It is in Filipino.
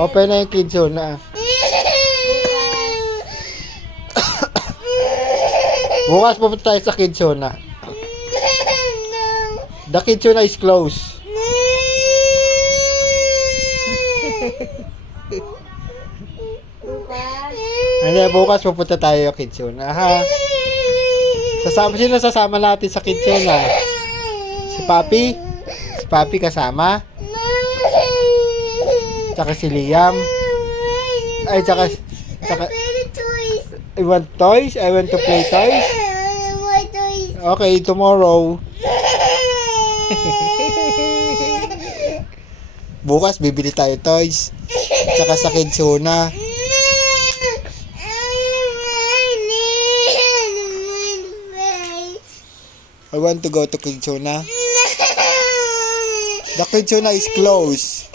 Open na yung Kidzuna. Bukas pupunta tayo sa Kidzuna. The Kidzuna is closed. Ano, bukas pupunta tayo sa Kidzuna, ha? Sino sasama natin sa Kidzuna? Si Papi? Si Papi kasama? Tsaka si Liam? Ay, tsaka I want toys? I want to play toys? Okay, tomorrow. Bukas bibili tayo toys. Tsaka sa Kidzuna. I want to go to Kidzuna. The Kidzuna is closed.